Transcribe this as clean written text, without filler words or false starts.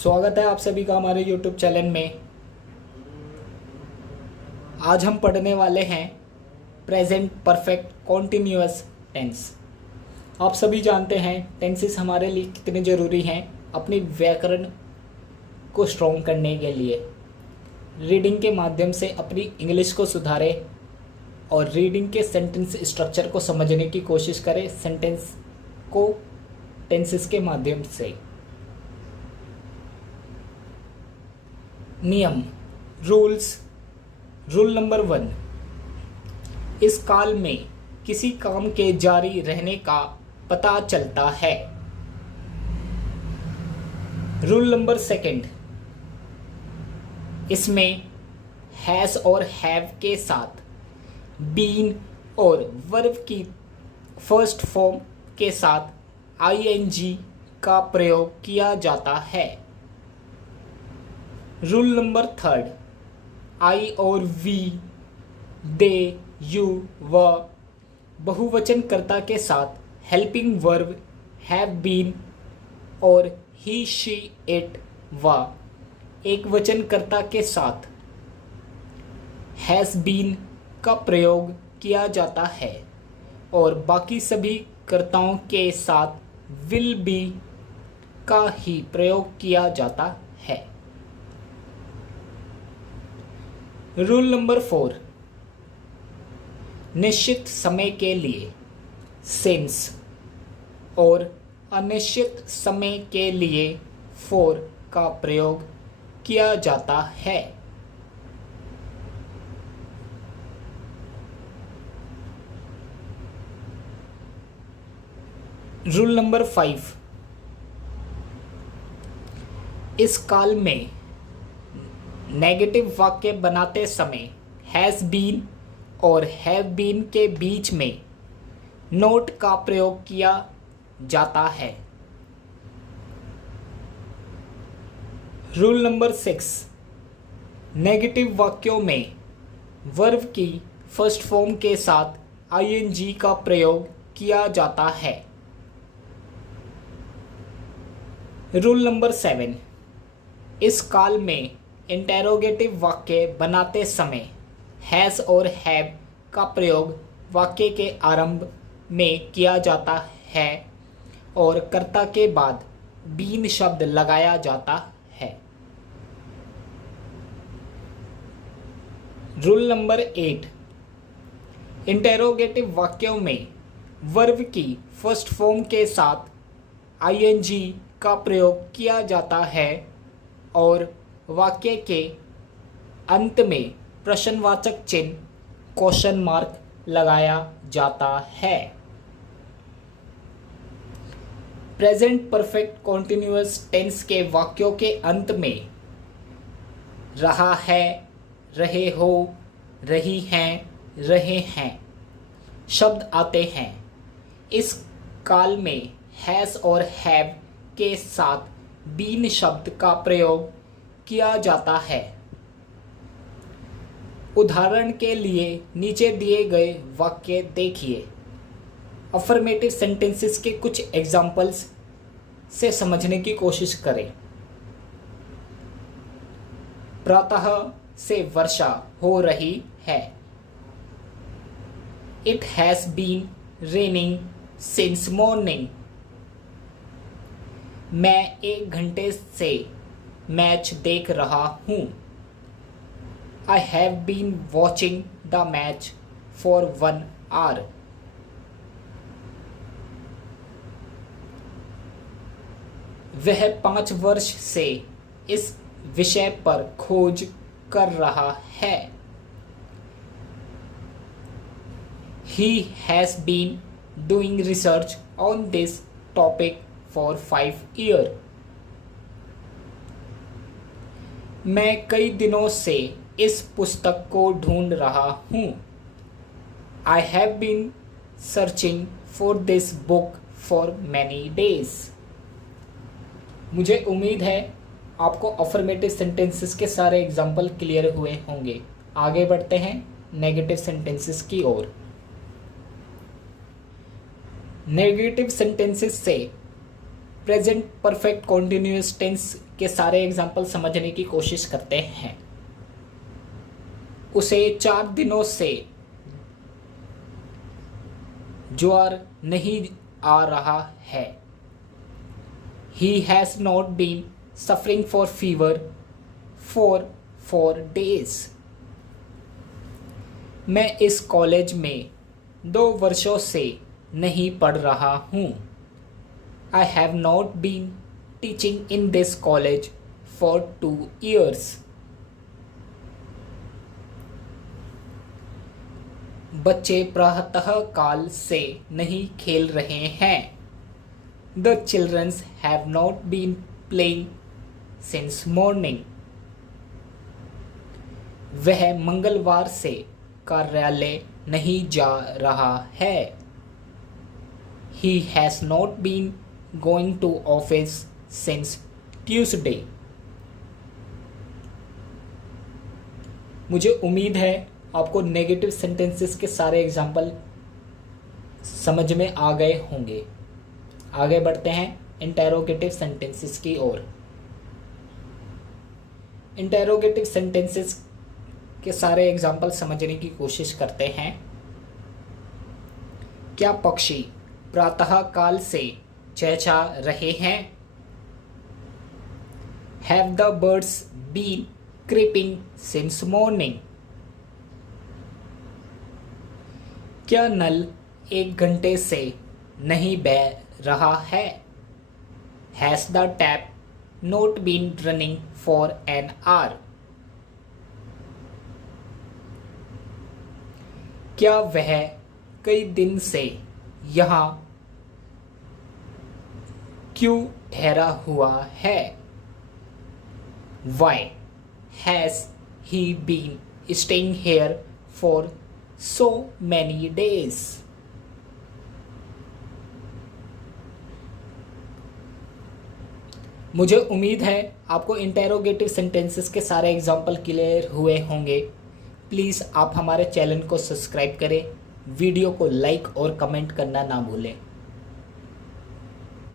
स्वागत है आप सभी का हमारे YouTube चैनल में। आज हम पढ़ने वाले हैं प्रेजेंट परफेक्ट कॉन्टिन्यूअस टेंस। आप सभी जानते हैं टेंसेस हमारे लिए कितने ज़रूरी हैं अपनी व्याकरण को स्ट्रॉन्ग करने के लिए। रीडिंग के माध्यम से अपनी इंग्लिश को सुधारें और रीडिंग के सेंटेंस स्ट्रक्चर को समझने की कोशिश करें सेंटेंस को टेंसेस के माध्यम से। नियम रूल्स। रूल नंबर 1, इस काल में किसी काम के जारी रहने का पता चलता है। रूल नंबर 2, इसमें हैज और हैव के साथ बीन और वर्ब की फर्स्ट फॉर्म के साथ आईएनजी का प्रयोग किया जाता है। रूल नंबर 3, आई और वी, दे, यू, व बहुवचनकर्ता के साथ हेल्पिंग वर्ब हैव बीन और ही, शी, इट, व एकवचनकर्ता के साथ हैज बीन का प्रयोग किया जाता है और बाकी सभी कर्ताओं के साथ विल बी का ही प्रयोग किया जाता है। रूल नंबर 4, निश्चित समय के लिए सिंस और अनिश्चित समय के लिए फॉर का प्रयोग किया जाता है। रूल नंबर 5, इस काल में नेगेटिव वाक्य बनाते समय हैज़ बीन और हैव बीन के बीच में नोट का प्रयोग किया जाता है। रूल नंबर 6, नेगेटिव वाक्यों में वर्ब की फर्स्ट फॉर्म के साथ आईएनजी का प्रयोग किया जाता है। रूल नंबर 7, इस काल में इंटेरोगेटिव वाक्य बनाते समय हैज़ और हैव का प्रयोग वाक्य के आरंभ में किया जाता है और कर्ता के बाद बीन शब्द लगाया जाता है। रूल नंबर 8, इंटेरोगेटिव वाक्यों में वर्ब की फर्स्ट फॉर्म के साथ आईएनजी का प्रयोग किया जाता है और वाक्य के अंत में प्रश्नवाचक चिन्ह क्वेश्चन मार्क लगाया जाता है। प्रेजेंट परफेक्ट कॉन्टिन्यूअस टेंस के वाक्यों के अंत में रहा है, रहे हो, रही हैं, रहे हैं शब्द आते हैं। इस काल में हैज़ और हैव के साथ बीन शब्द का प्रयोग किया जाता है। उदाहरण के लिए नीचे दिए गए वाक्य देखिए। अफर्मेटिव सेंटेंसेस के कुछ एग्जाम्पल्स से समझने की कोशिश करें। प्रातः से वर्षा हो रही है। It has been raining since morning. मैं 1 घंटे से मैच देख रहा हूँ। I have been watching the match for 1 hour. वह 5 वर्ष से इस विषय पर खोज कर रहा है। He has been doing research on this topic for 5 years. मैं कई दिनों से इस पुस्तक को ढूंढ रहा हूँ। I have been searching for this book for many days. मुझे उम्मीद है आपको अफर्मेटिव सेंटेंसेस के सारे एग्जाम्पल क्लियर हुए होंगे। आगे बढ़ते हैं नेगेटिव सेंटेंसेस की ओर। नेगेटिव सेंटेंसेस से प्रेजेंट परफेक्ट कॉन्टिन्यूअस टेंस के सारे एग्जाम्पल समझने की कोशिश करते हैं। उसे 4 दिनों से ज्वर नहीं आ रहा है। He has not been suffering for fever for 4 days. मैं इस कॉलेज में 2 वर्षों से नहीं पढ़ रहा हूँ। I have not been teaching in this college for 2 years. बच्चे प्रातः काल से नहीं खेल रहे हैं। The children have not been playing since morning. वह मंगलवार से कार्यालय नहीं जा रहा है। He has not been going to office since Tuesday. मुझे उम्मीद है आपको नेगेटिव सेंटेंसेस के सारे एग्जाम्पल समझ में आ गए होंगे। आगे बढ़ते हैं इंटेरोगेटिव सेंटेंसेस की ओर। इंटेरोगेटिव सेंटेंसेस के सारे एग्जाम्पल समझने की कोशिश करते हैं। क्या पक्षी प्रातः काल से चहचहा रहे हैं? Have the birds been creeping since morning? क्या नल 1 घंटे से नहीं बह रहा है? Has the tap not been running for an hour? क्या वह कई दिन से यहाँ क्यों ठहरा हुआ है? Why has he been staying here for so many days? मुझे उम्मीद है आपको इंटेरोगेटिव सेंटेंसेस के सारे एग्जाम्पल क्लियर हुए होंगे। प्लीज़ आप हमारे चैनल को सब्सक्राइब करें, वीडियो को लाइक और कमेंट करना ना भूलें।